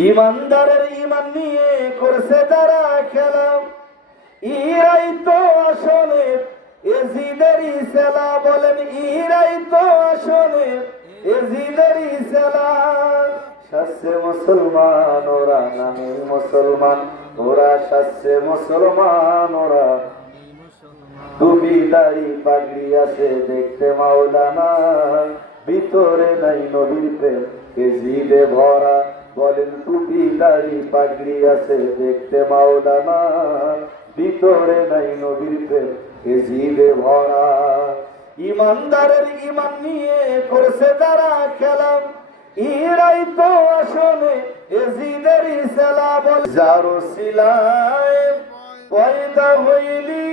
ইমানদারের ইমান নিয়ে করছে যারা খেলা। ইরাই তো আসলে এজিদেরই সেলা বলেন, ইরাই তো আসলে এজিদেরই সেলা। শাস্ত্রে মুসলমান, ওরা নামে মুসলমান, ওরা শাস্ত্রে মুসলমান, ওরা টুপি দাড়ি পাগড়ি আছে দেখতে মাওলানা, ভিতরে নাই নবীর প্রেম কেজিদে ভরা। বলেন টুপি দাড়ি পাগড়ি আছে, দেখতে মাওলানা। ভিতরে নাই নবীর প্রেম কেজিদে ভরা। ইমানদারের ইমান নিয়ে করছে তারা খেলা ইরাই তো আসলে এজিদেরই সেলা বল, যারো সিলায় পয়দা হইলি।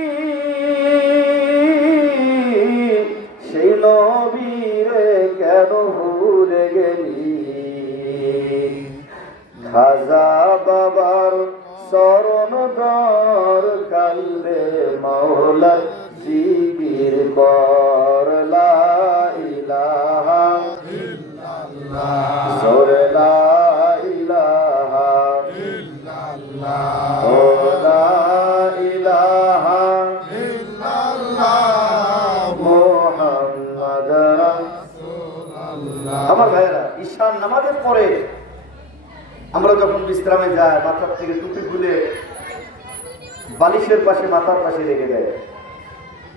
খাজা বাবার শরণ দর কান্দে মাওলা জিকির কর আমরা যখন বিশ্রামে যাই মাথার থেকে টুপি খুলে বালিশের পাশে মাথার পাশে রেখে দেয়।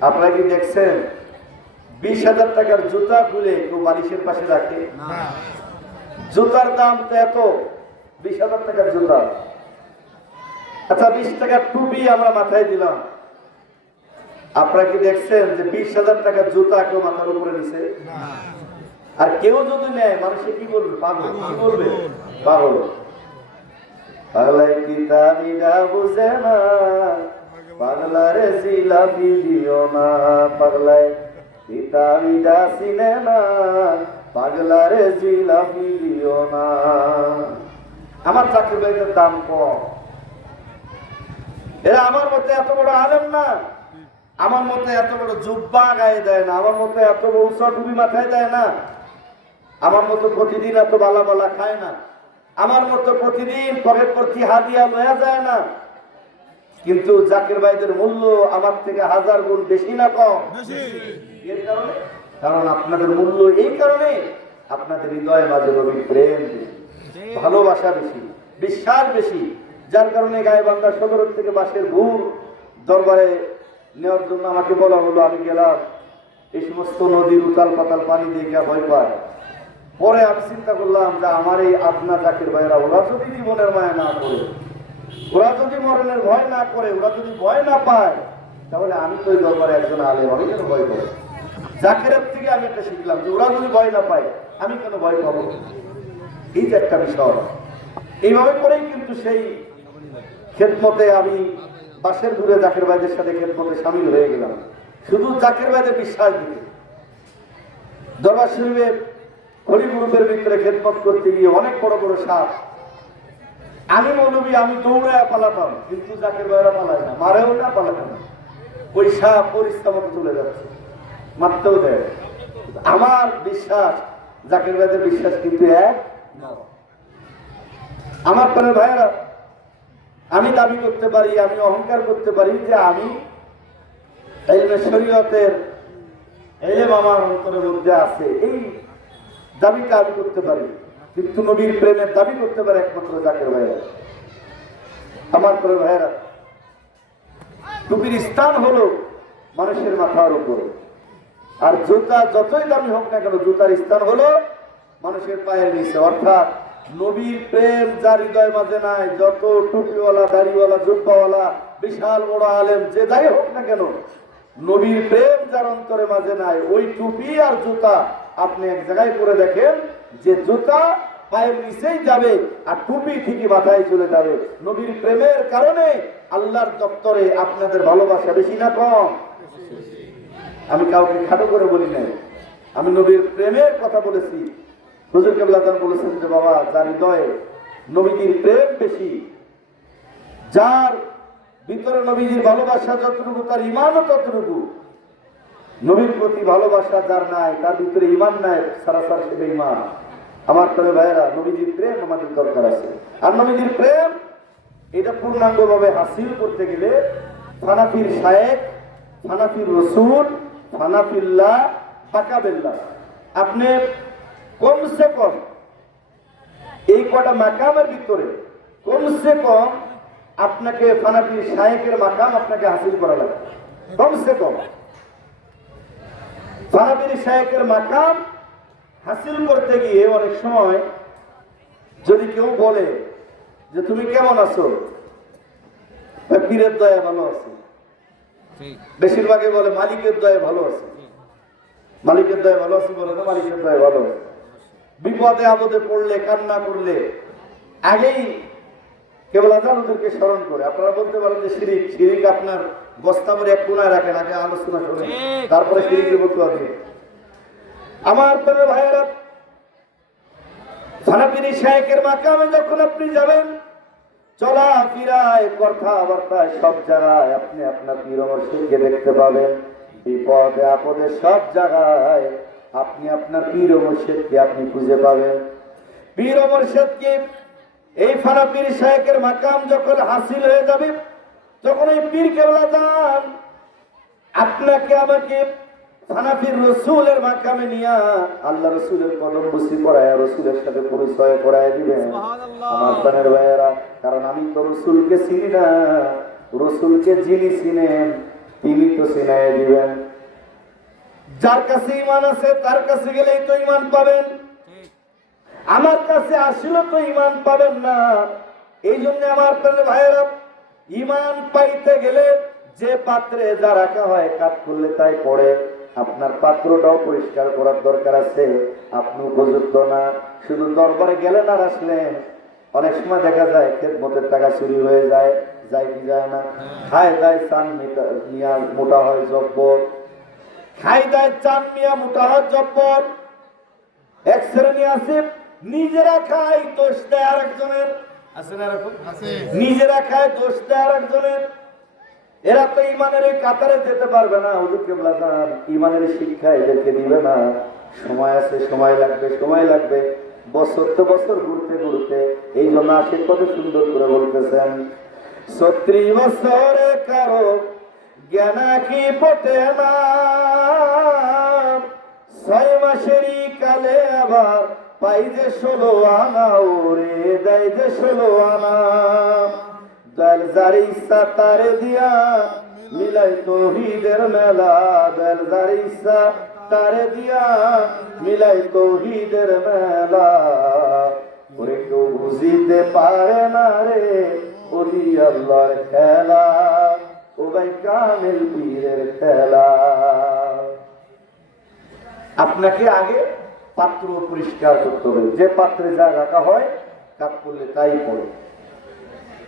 আপনারা কি দেখছেন? বিশ হাজার টাকার জুতা খুলে কেউ বালিশের পাশে রাখে? জুতার দাম তো এত বিশ হাজার টাকার জুতা। আচ্ছা বিশ টাকার টুপি আমরা মাথায় দিলাম। আপনারা কি দেখছেন যে বিশ হাজার টাকার জুতা কেউ মাথার উপরে নিছে? আর কেউ যদি নেয় মানুষে কি বলবে? পাগল। কি বলবে? পাগল। পাগলাই কিতাবিরা বুঝে না। পাগলারে জিলাপি দিও না পাগলাই কিতাবিরা চিনে না। পাগলারে জিলাপি দিও না। আমার চাকরি বাড়িতে দাম কম। এরা আমার মতে এত বড় আলেম না। আমার মতে এত বড় জুব্বা গায়ে দেয় না। আমার মতে এত বড় উৎসব মাথায় দেয় না। আমার মতো প্রতিদিন এত বালা বালা খায় না। আমার মতো প্রতিদিন পরের প্রতি হাদিয়া লয়া যায় না। কিন্তু জাকির ভাইদের মূল্য আমার থেকে হাজার গুণ বেশি না কম। এর কারণে? কারণ আপনাদের মূল্য এই কারণে আপনাদের হৃদয় মাঝে নবীর প্রেম ভালোবাসা বেশি বিশ্বাস বেশি। যার কারণে গায়েবান্ধা সদর থেকে বাসের ভুল দরবারে নেওয়ার জন্য আমাকে বলা হলো আমি গেলাম। এই সমস্ত নদীর উতাল পাতাল পানি দিয়ে গিয়া ভয় পায়। পরে আমি চিন্তা করলাম যে আমার এই আপনা জাকির ভাইরা, ওরা যদি জীবনের মায়া না করে, ওরা যদি মরণের ভয় না করে, ওরা যদি ভয় না পায়, তাহলে আমি তো ওই দরবারে একজন আলে কেন ভয় পাবো? জাকিরের থেকে আমি একটা শিখলাম যে ওরা যদি ভয় না পায়, আমি কেন ভয় পাবো? এই যে একটা বিষয়। এইভাবে করেই কিন্তু সেই খেদমতে আমি পাশের দূরে জাকের ভাইদের সাথে খেদমতে সামিল হয়ে গেলাম। শুধু জাকের ভাইদের বিশ্বাস দিতে। দরবার শরীফে হরি ভিতরে খেদমত করতে গিয়ে অনেক বড় বড় সাপ। আমি মৌলবী, আমি দৌড়ায় পালাতাম, কিন্তু জাকের ভাইরা পালায় না, মারেও না পালাতে না। ওই সাপ পরিস্থা চলে যাচ্ছে, মারতেও দেয় আমার বিশ্বাস, জাকের ভাইদের বিশ্বাস কিন্তু এক। আমার প্রাণের ভাইয়েরা, আমি দাবি করতে পারি, আমি অহংকার করতে পারি যে আমি শরীয়তের এলেম আমার অন্তরের মধ্যে আছে। এই দাবিটা আমি করতে পারি কিন্তু নবীর প্রেমের দাবি করতে পারে একমাত্র জাকের ভাইয়েরা। আমার প্রাণের ভাইয়েরা, টুপির স্থান হলো মানুষের মাথার উপরে। আর জুতা যতই দামি হোক না কেন, জুতার স্থান হলো মানুষের পায়ের নিচে। অর্থাৎ নবীর প্রেম যার হৃদয় মাঝে নাই, যত টুপিওয়ালা, দাড়িওয়ালা, জুব্বাওয়ালা, বিশাল বড় আলেম, যে যাই হোক না কেন, নবীর প্রেম যার অন্তরে মাঝে নাই, ওই টুপি আর জুতা আপনি এক জায়গায় করে দেখেন যে জুতা পায়ের নিচেই যাবে আর টুপি ঠিকই মাথায় চলে যাবে। নবীর প্রেমের কারণে আল্লাহর দপ্তরে আপনাদের ভালোবাসা বেশি না কম? আমি কাউকে খাটো করে বলি নাই। আমি নবীর প্রেমের কথা বলেছি। হুজুর কেবলাদান বলেছেন যে, বাবা, যার হৃদয়ে নবীজির প্রেম বেশি, যার ভিতরে নবীজির ভালোবাসা যতটুকু, তার ইমানও ততটুকু নবীর প্রতি ভালোবাসা যার নাই, তার ভিতরে ইমান নাই, সারাসার সে ইমান আমার প্রেমে ভাইয়েরা, নবীজির প্রেম আমাদের দরকার আছে। আর নবীজির প্রেম, এটা পূর্ণাঙ্গভাবে হাসিল করতে গেলে ফানাফির শায়েক ফানাফির রসুল, ফানাফিল্লাহ পাকাবেল্লা আপনি কমসে কম এই কটা মাকামের ভিতরে কমসে কম আপনাকে ফানাফির শায়েকের মাকাম আপনাকে হাসিল করা লাগবে কমসে কম। ফানাফির শায়েকের মাকাম হাসিল করতে গিয়ে অনেক সময় যদি কেউ বলে যে তুমি কেমন আছো? পীরের দয়া ভালো আছে। বেশিরভাগই বলে মালিকের দয়া ভালো আছে। মালিকের দয়া ভালো আছে বলে না, মালিকের দয়া ভালো আছে। বিপদে আপদে পড়লে, কান্না করলে আগেই কেবল আজান ওদেরকে স্মরণ করে। আপনারা বলতে পারেন যে শিরিক শিরিক আপনার বস্তা ভরে এক কোনায় রাখেন আগে আলোচনা করেন তারপরে। শিরিকের বতুয়া দিয়ে আমার প্রেমে ভাইয়েরা থানাপিরি শাহেকের মাকামে যখন আপনি যাবেন চলা ফিরায় কথাবার্তায় সব জায়গায় আপনি আপনার পীর মুর্শিদকে দেখতে পাবেন। বিপদে আপদে সব জায়গায় আপনি আপনার পীর মুর্শিদকে আপনি খুঁজে পাবেন। পীর মুর্শিদকে এই ফানা পীর শাহেকের মাকাম যখন হাসিল হয়ে যাবে তখন এই পীর কেবলা যান আপনাকে আমাকে ফানাফির রসুলের মাকামে নিয়া আল্লাহ রসুলের কদম বসি করায় রসুলের সাথে পরিচয় করায় সুবহানাল্লাহ। আমার প্রাণের ভাইয়েরা কারণ আমি তো রসুলকে চিনি না। রসুলকে যিনি চিনেন তিনি তো চিনাই দিবেন। যার কাছে ইমান আছে তার কাছে গেলেই তো ইমান পাবেন। আমার কাছে আসলে তো ইমান পাবেন না। এই জন্য আমার প্রাণের ভাইয়েরা ইমান পাইতে গেলে যে পাত্রে যা রাখা হয় কাজ করলে তাই পড়ে। আপনার পাত্রটাও পরিষ্কার করার দরকার আছে। আপনি উপযুক্ত না। শুধু দরবারে গেলেন আর আসলেন অনেক সময় দেখা যায় খেদমতের টাকা চুরি হয়ে যায় যায় কি যায় না। খায় দায় চান নিয়া মোটা হয় জব্বর খাই দায় চান মিয়া মোটা হয় জব্বর এক শ্রেণি আছে নিজেরা খায়, দোষ দেয় আরেকজনের। আছে না এরকম? নিজেরা খায় দোষ দেয় আরেকজনের। এরা তো ইমানের কাতারে যেতে পারবে না। হুজুরকে বলাতাম ইমানের শিক্ষা এদেরকে দিবে না। সময় আছে সময় লাগবে সময় লাগবে। বছর তো বছর ঘুরতে ঘুরতে এই জন্য আসে কত সুন্দর করে বলতেছেন ছত্রিশ বছরে কারও জ্ঞানা কি পটে না। ছয় মাসেরই কালে আবার পাই যে ষোলো আনা, ওরে দেয় যে ষোলো আনা। দল যার তারে দিয়া মিলাই তৌহিদের মেলা দল যার ইচ্ছা তারে দিয়া মিলাই তৌহিদের মেলা। ওরে কেউ বুঝিতে পারে না রে ওলি আল্লাহর খেলা। ও ভাই কামেল পীরের খেলা। আপনাকে আগে পাত্র পরিষ্কার করতে হবে। যে পাত্রে যা রাখা হয় কাজ করলে তাই পড়ে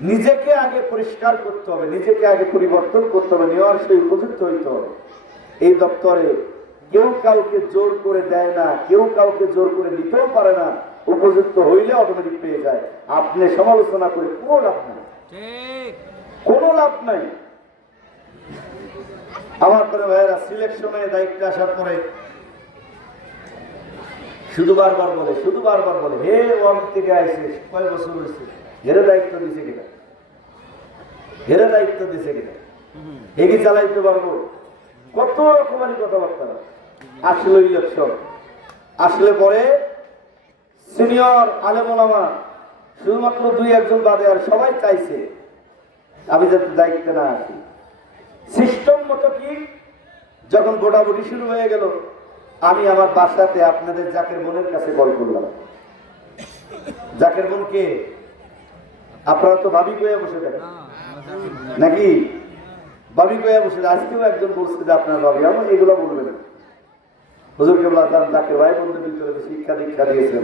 নিজেকে আগে পরিষ্কার করতে হবে নিজেকে আগে পরিবর্তন করতে হবে নেওয়ার সেই উপযুক্ত হইতে হবে। এই দপ্তরে কেউ কাউকে জোর করে দেয় না কেউ কাউকে জোর করে নিতেও পারে না উপযুক্ত হইলে অটোমেটিক পেয়ে যায়। আপনি সমালোচনা করে কোনো লাভ নাই। কোনো লাভ নাই। আমার পরে ভাইয়েরা সিলেকশনে দায়িত্বে আসার পরে শুধু বারবার বলে, শুধু বারবার বলে, হে ওয়াম থেকে আইসিস কয় বছর হয়েছে হেরে দায়িত্ব দিছে কিনা? হেরে দায়িত্ব দিছে কিনা? এগিয়ে চালাইতে পারব? কত রকমের কথাবার্তা। আসলে ইলেকশন। আসলে পরে সিনিয়র আলেমোলামা শুধুমাত্র দুই একজন বাদে আর সবাই চাইছে। আমি যাতে দায়িত্বে না আসি। সিস্টেম মতো কি? যখন ভোটাভুটি শুরু হয়ে গেল আমি আমার বাসাতে আপনাদের জাকের বোনের কাছে কল করলাম। জাকের বোন কে? আপনারা তো ভাবি কয়ে বসে থাকেন। নাকি? ভাবি কয়ে বসে। আজকেও একজন বলছে যে আপনার ভাবি। আমার এগুলো বলবেন। হুজুর কেবল আদান জাকের ভাই বন্ধু ভিতরে শিক্ষা দীক্ষা দিয়েছেন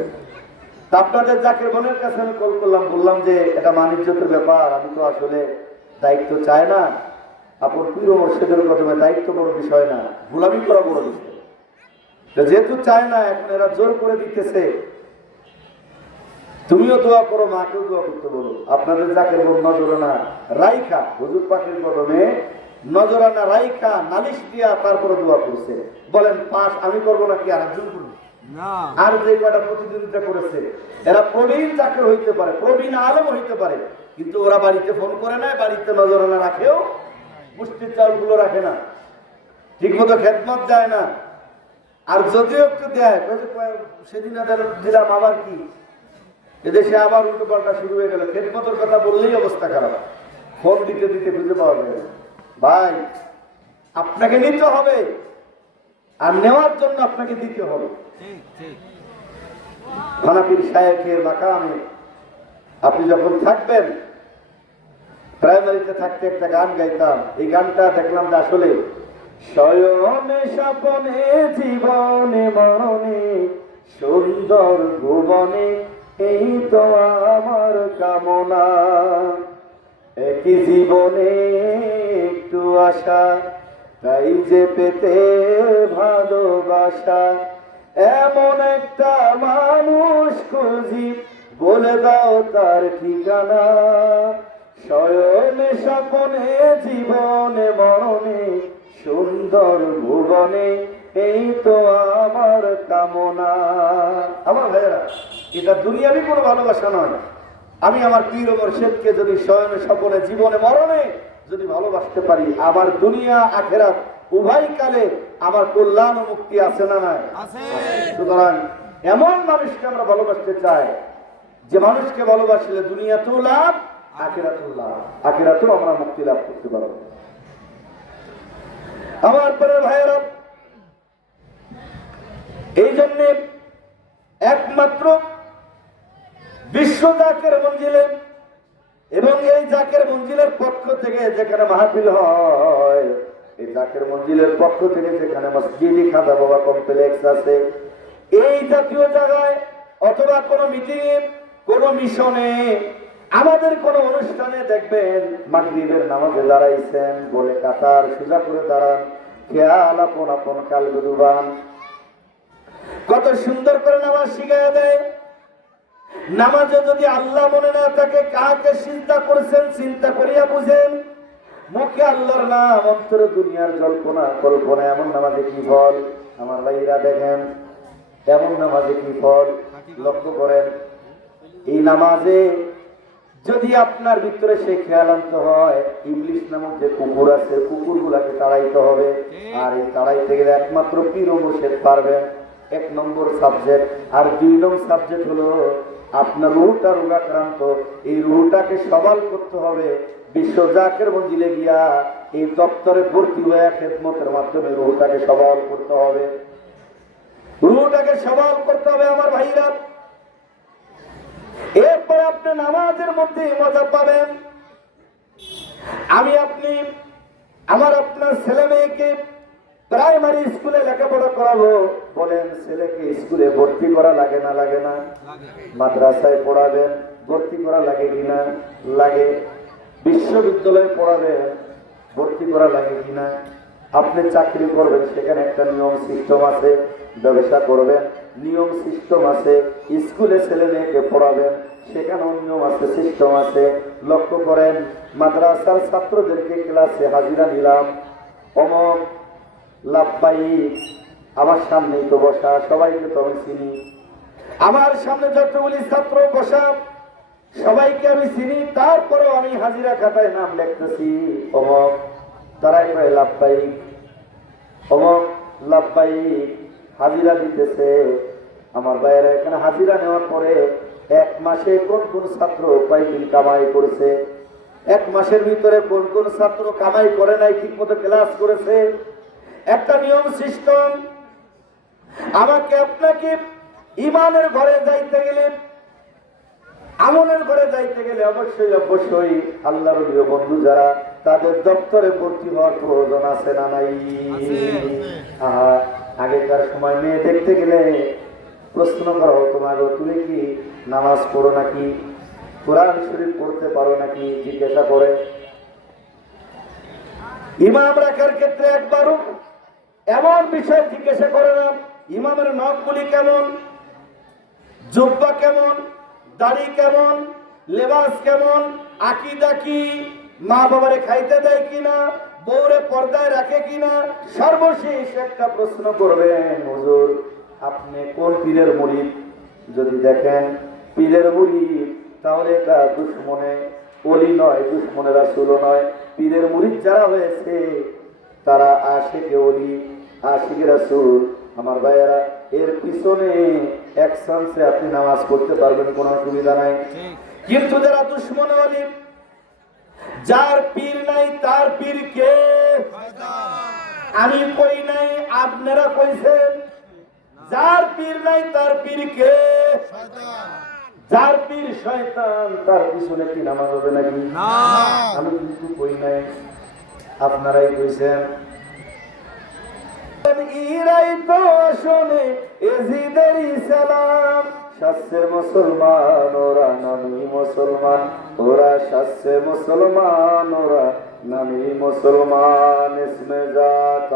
তা আপনাদের জাকের বোনের কাছে আমি কল করলাম। বললাম যে এটা মানিজ্যতের ব্যাপার। আমি তো আসলে দায়িত্ব চাই না। আপন পীর মোর্শেদের প্রথমে দায়িত্ব বড় বিষয় না। গোলামি করা বড় বিষয়। যেহেতু চায় না এখন এরা জোর করে দিতেছে। তুমিও দোয়া করো মাকেও দোয়া করতে বলো। আপনাদের জাকের বোন নজরানা রাইখা হুজুর পাখির কদমে নজরানা রাইখা নালিশ দিয়া তারপরে দোয়া করছে। বলেন পাশ আমি করব নাকি আরেকজন করব? আর যে কয়টা প্রতিদ্বন্দ্বিতা করেছে এরা প্রবীণ চাকর হইতে পারে প্রবীণ আলম হইতে পারে কিন্তু ওরা বাড়িতে ফোন করে না বাড়িতে নজরানা রাখেও পুষ্টির চাউলগুলো রাখে না। ঠিক মতো খেদমত যায় না। আর যদিও একটু দেয় সেদিন দিলাম আবার কি? এদেশে আবার উল্টো পাল্টা শুরু হয়ে গেল। খেদমতের কথা বললেই অবস্থা খারাপ। ফোন দিতে দিতে খুঁজে পাওয়া যায় ভাই, আপনাকে নিতে হবে। আর নেওয়ার জন্য আপনাকে দিতে হবে। খানাপির সাহেবের মাকামে আপনি যখন থাকবেন, প্রাইমারিতে থাকতে একটা গান গাইতাম। এই গানটা দেখলাম যে আসলে শয়নে স্বপনে, জীবনে মরণে, সুন্দর ভুবনে, এই তো আমার কামনা। একই জীবনে একটু আশা, তাই যে পেতে ভালোবাসা, এমন একটা মানুষ খুঁজি, বলে দাও তার ঠিকানা। শয়নে স্বপনে, জীবনে মরণে সুন্দর ভুবনে এই তো আমার কামনা। আমার ভাইয়েরা এটা দুনিয়াবি কোনো ভালোবাসা নয়। আমি আমার পীর মোর্শেদকে যদি শয়নে স্বপনে জীবনে মরণে যদি ভালোবাসতে পারি আমার দুনিয়া আখেরাত উভয় কালে আমার কল্যাণ ও মুক্তি আছে না নাই? আছে। সুতরাং এমন মানুষকে আমরা ভালোবাসতে চাই যে মানুষকে ভালোবাসলে দুনিয়াতেও লাভ আখেরাতেও লাভ। আখেরাতেও আমরা মুক্তি লাভ করতে পারব। আমার পরে ভাইয়েরা, এই জন্যে একমাত্র বিশ্ব জাকের মঞ্জিলে এবং এই জাকের মঞ্জিলের পক্ষ থেকে যেখানে মাহফিল হয়, এই জাকের মঞ্জিলের পক্ষ থেকে যেখানে মসজিদি খাদা বাবা কমপ্লেক্স আছে, এই জাতীয় জায়গায় অথবা কোনো মিটিংয়ে কোনো মিশনে আমাদের কোনো অনুষ্ঠানে দেখবেন মাগরিবের নামাজে দাঁড়াইছেন বলে কাতার, সোজা করে দাঁড়ান, খেয়াল আপন আপন কাল গুরুবান। কত সুন্দর করে নামাজ শিখাইয়া দেয়। নামাজে যদি আল্লাহ মনে না থাকে কাকে চিন্তা করছেন চিন্তা করিয়া বুঝেন, মুখে আল্লাহর নাম, অন্তরে দুনিয়ার জল্পনা, কল্পনা, এমন নামাজে কি ফল? আমার ভাইরা দেখেন, এমন নামাজে কি ফল? লক্ষ্য করেন, এই নামাজে যদি আপনার ভিতরে সে খেয়াল আনতে হয় ইংলিশ নামক যে কুকুর আছে কুকুর গুলাকে তাড়াইতে হবে। আর এই তাড়াইতে গেলে একমাত্র পীর মুর্শেদ পারবেন এক নম্বর সাবজেক্ট। আর দুই নম্বর সাবজেক্ট হলো আপনার রুহটা রোগাক্রান্ত। এই রুহটাকে সবাল করতে হবে। বিশ্ব জাকের মঞ্জিলে গিয়া এই দপ্তরে ভর্তি হয়ে খেদমতের মাধ্যমে রুহটাকে সবাল করতে হবে। রুহটাকে সবাল করতে হবে আমার ভাইরা। আপনি নামাজের মধ্যে মজা পাবেন। আমি আপনি, আমার আপনার ছেলে মেয়েকে প্রাইমারি স্কুলে লেখাপড়া করাবো বলেন, ছেলেকে স্কুলে ভর্তি করা লাগে না লাগে না? মাদ্রাসায় পড়াবেন, ভর্তি করা লাগে কিনা লাগে। বিশ্ববিদ্যালয়ে পড়াবেন, ভর্তি করা লাগে কিনা আপনি চাকরি করবেন, সেখানে একটা নিয়ম সিস্টেম আছে, ব্যবসা করবেন। নিয়ম সিস্টেম আছে, স্কুলে ছেলে মেয়েকে পড়াবেন, সেখানেও নিয়ম আছে, সিস্টেম আছে। লক্ষ্য করেন, মাদ্রাসার ছাত্রদেরকে ক্লাসে হাজিরা নিলাম। অমক লাভবাই আমার সামনেই তো বসা, সবাইকে তো আমি চিনি। আমার সামনে যতগুলি ছাত্র বসা, সবাইকে আমি চিনি, তারপরেও আমি হাজিরা খাতায় নাম লিখতেছি অমক তারাই কয় লাভবাই অমক লাভবাই হাজিরা দিতেছে। আমার ভাইয়েরা এখানে হাজিরা নেওয়ার পরে এক মাসে কোন কোন ছাত্র কয়েকদিন কামাই করেছে? এক মাসের ভিতরে কোন কোন ছাত্র কামাই করে নাই ঠিক মতো ক্লাস করেছে? একটা নিয়ম সিস্টেম আমাকে আপনাকে ইমানের ঘরে যাইতে গেলে আমলের ঘরে যাইতে গেলে অবশ্যই অবশ্যই আল্লাহর প্রিয় বন্ধু যারা তাদের দপ্তরে ভর্তি হওয়ার প্রয়োজন আছে না নাই। আহা, আগেকার সময় মেয়ে দেখতে গেলে প্রশ্ন করা হতো মাগো তুমি কি নামাজ পড়ো নাকি? কোরআন শরীফ পড়তে পারো নাকি? জিজ্ঞাসা করে। ইমাম রাখার ক্ষেত্রে একবারও এমন বিষয় জিজ্ঞাসা করে না, ইমামের নখগুলি কেমন, জুব্বা কেমন, দাড়ি কেমন, লেবাস কেমন, আকিদা কি মা বাবারে খাইতে দেয় কিনা বউরে পর্দায় রাখে কিনা? সর্বশেষ একটা প্রশ্ন করবেন হুজুর আপনি কোন পীরের মুড়ি যদি দেখেন পীরের মুড়ি তাহলে এটা দুশ্মনে অলি নয় দুশ্মনের আসুলও নয়। পীরের মুড়ি যারা হয়েছে তারা আশেকে অলি আশিকে রাসুল। আমার ভাইয়েরা এর পিছনে এক সান্সে আপনি নামাজ পড়তে পারবেন কোনো অসুবিধা নাই। কিন্তু যারা দুশ্মনে অলি যার পীর নাই তার পীর কে? আমি কই নাই আপনারা কইছেন? যার পীর নাই তার পীর কে? যার পীর শয়তান তার পিছনে কি নামাজ হবে নাকি? না। আমি কিন্তু কই নাই আপনারাই কইছেন। ইরাই তো শোনে এজিদের সালাম শাস্ত্রের মুসলমান ওরা নামি মুসলমান। ওরা শাস্ত্রের মুসলমান ওরা নামি মুসলমান। ইসমে জাত